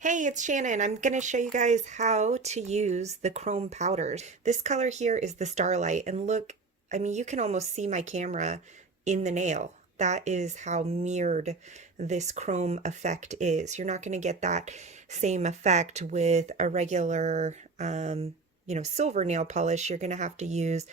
Hey, it's Shannon. I'm going to show you guys how to use the chrome powders. This color here is the Starlight, and look, I mean, you can almost see my camera in the nail. That is how mirrored this chrome effect is. You're not going to get that same effect with a regular, silver nail polish. You're going to have to use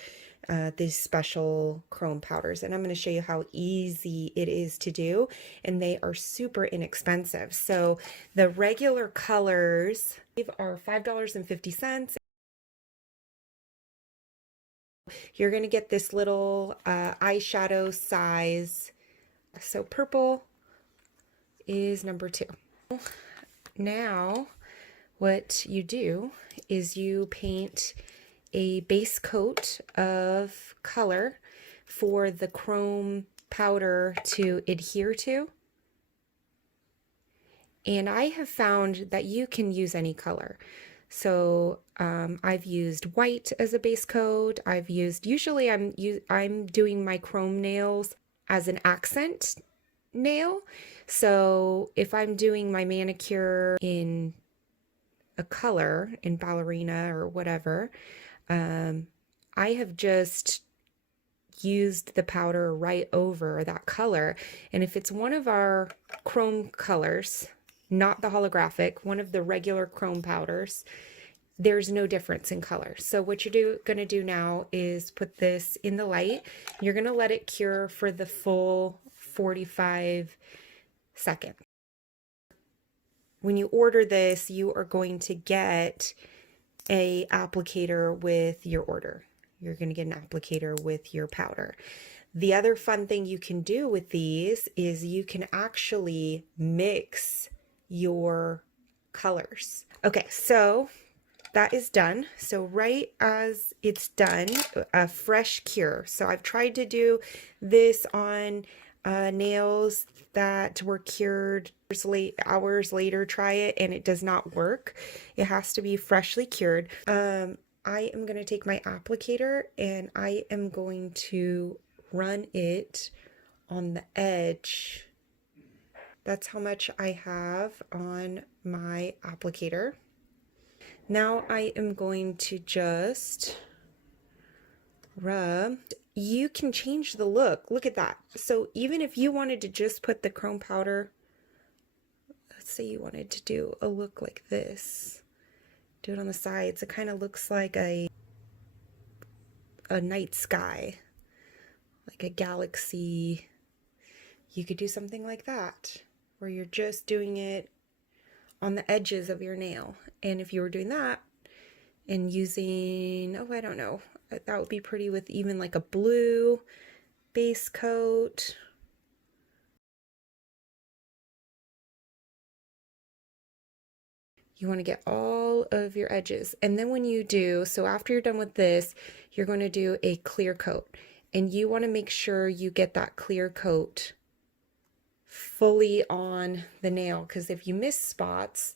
these special chrome powders, and I'm going to show you how easy it is to do, and they are super inexpensive. So the regular colors are $5.50. You're going to get this little eyeshadow size. So purple is number 2. Now what you do is you paint a base coat of color for the chrome powder to adhere to. And I have found that you can use any color. So I've used white as a base coat. Usually I'm doing my chrome nails as an accent nail. So if I'm doing my manicure in a color, in ballerina or whatever, I have just used the powder right over that color. And if it's one of our chrome colors, not the holographic, one of the regular chrome powders, there's no difference in color. So what you're going to do now is put this in the light. You're going to let it cure for the full 45 seconds. When you order this, you are going to get a applicator with your order. You're going to get an applicator with your powder. The other fun thing you can do with these is you can actually mix your colors. Okay, so that is done. So right as it's done, a fresh cure. So I've tried to do this on nails that were cured hours later. Try it and it does not work. It has to be freshly cured. I am going to take my applicator and I am going to run it on the edge. That's how much I have on my applicator. Now I am going to just rub. You can change the look. Look at that. So even if you wanted to just put the chrome powder, let's say you wanted to do a look like this, do it on the sides. It kind of looks like a night sky, like a galaxy. You could do something like that, where you're just doing it on the edges of your nail. And if you were doing that and using, oh, I don't know, that would be pretty with even like a blue base coat. You want to get all of your edges. And then when you do, so after you're done with this, you're going to do a clear coat. And you want to make sure you get that clear coat fully on the nail, because if you miss spots,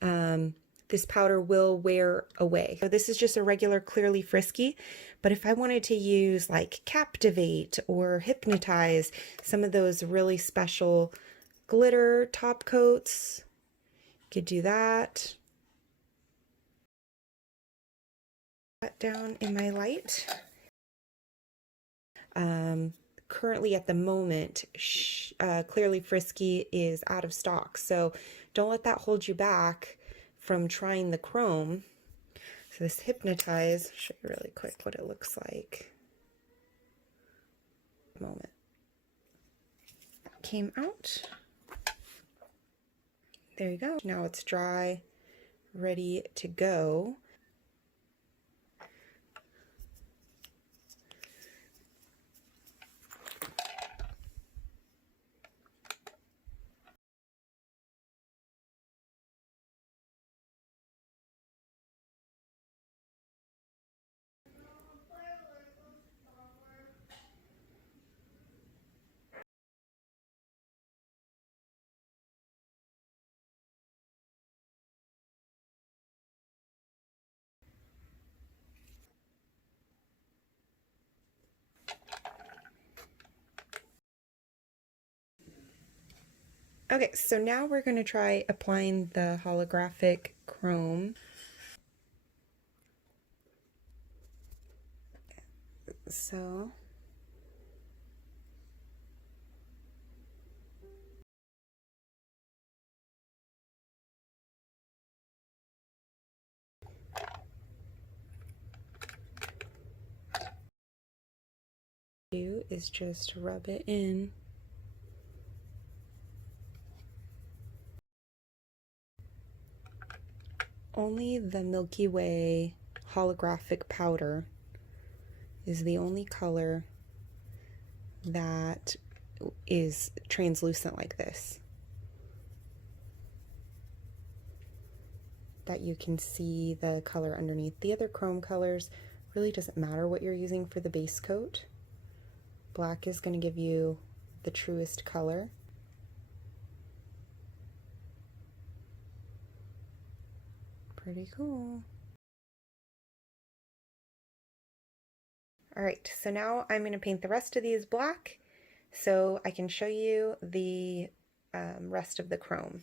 this powder will wear away. So this is just a regular Clearly Frisky, but if I wanted to use like Captivate or Hypnotize, some of those really special glitter top coats, could do that. Down in my light. Currently at the moment, Clearly Frisky is out of stock, so don't let that hold you back from trying the chrome. So this Hypnotize, I'll show you really quick what it looks like. Moment. Came out. There you go. Now it's dry, ready to go. Okay, so now we're going to try applying the holographic chrome. So do is just rub it in. Only the Milky Way holographic powder is the only color that is translucent like this, that you can see the color underneath. The other chrome colors really doesn't matter what you're using for the base coat. Black is going to give you the truest color. Pretty cool. All right, so now I'm going to paint the rest of these black so I can show you the rest of the chrome.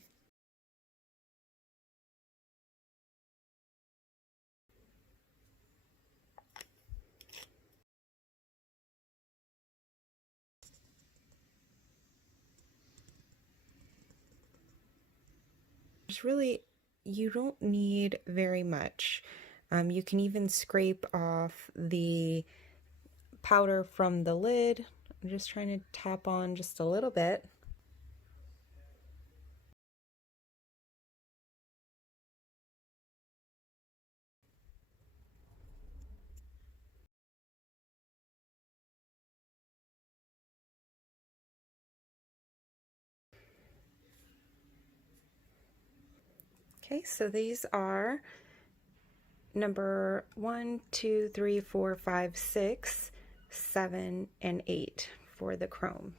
You don't need very much. You can even scrape off the powder from the lid. I'm just trying to tap on just a little bit. Okay, so these are number 1, 2, 3, 4, 5, 6, 7, and 8 for the chrome.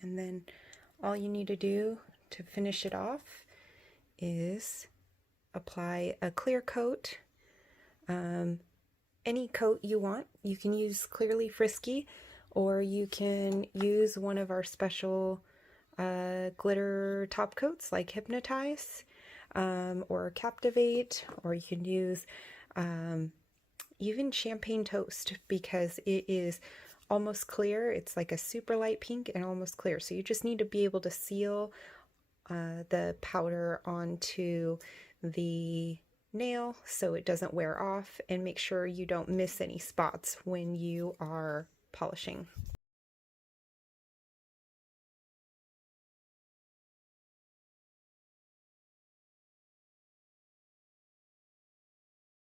And then all you need to do to finish it off is apply a clear coat. Any coat you want. You can use Clearly Frisky, or you can use one of our special glitter top coats like Hypnotize or Captivate, or you can use even Champagne Toast, because it is almost clear. It's like a super light pink and almost clear. So you just need to be able to seal the powder onto the nail so it doesn't wear off, and make sure you don't miss any spots when you are polishing.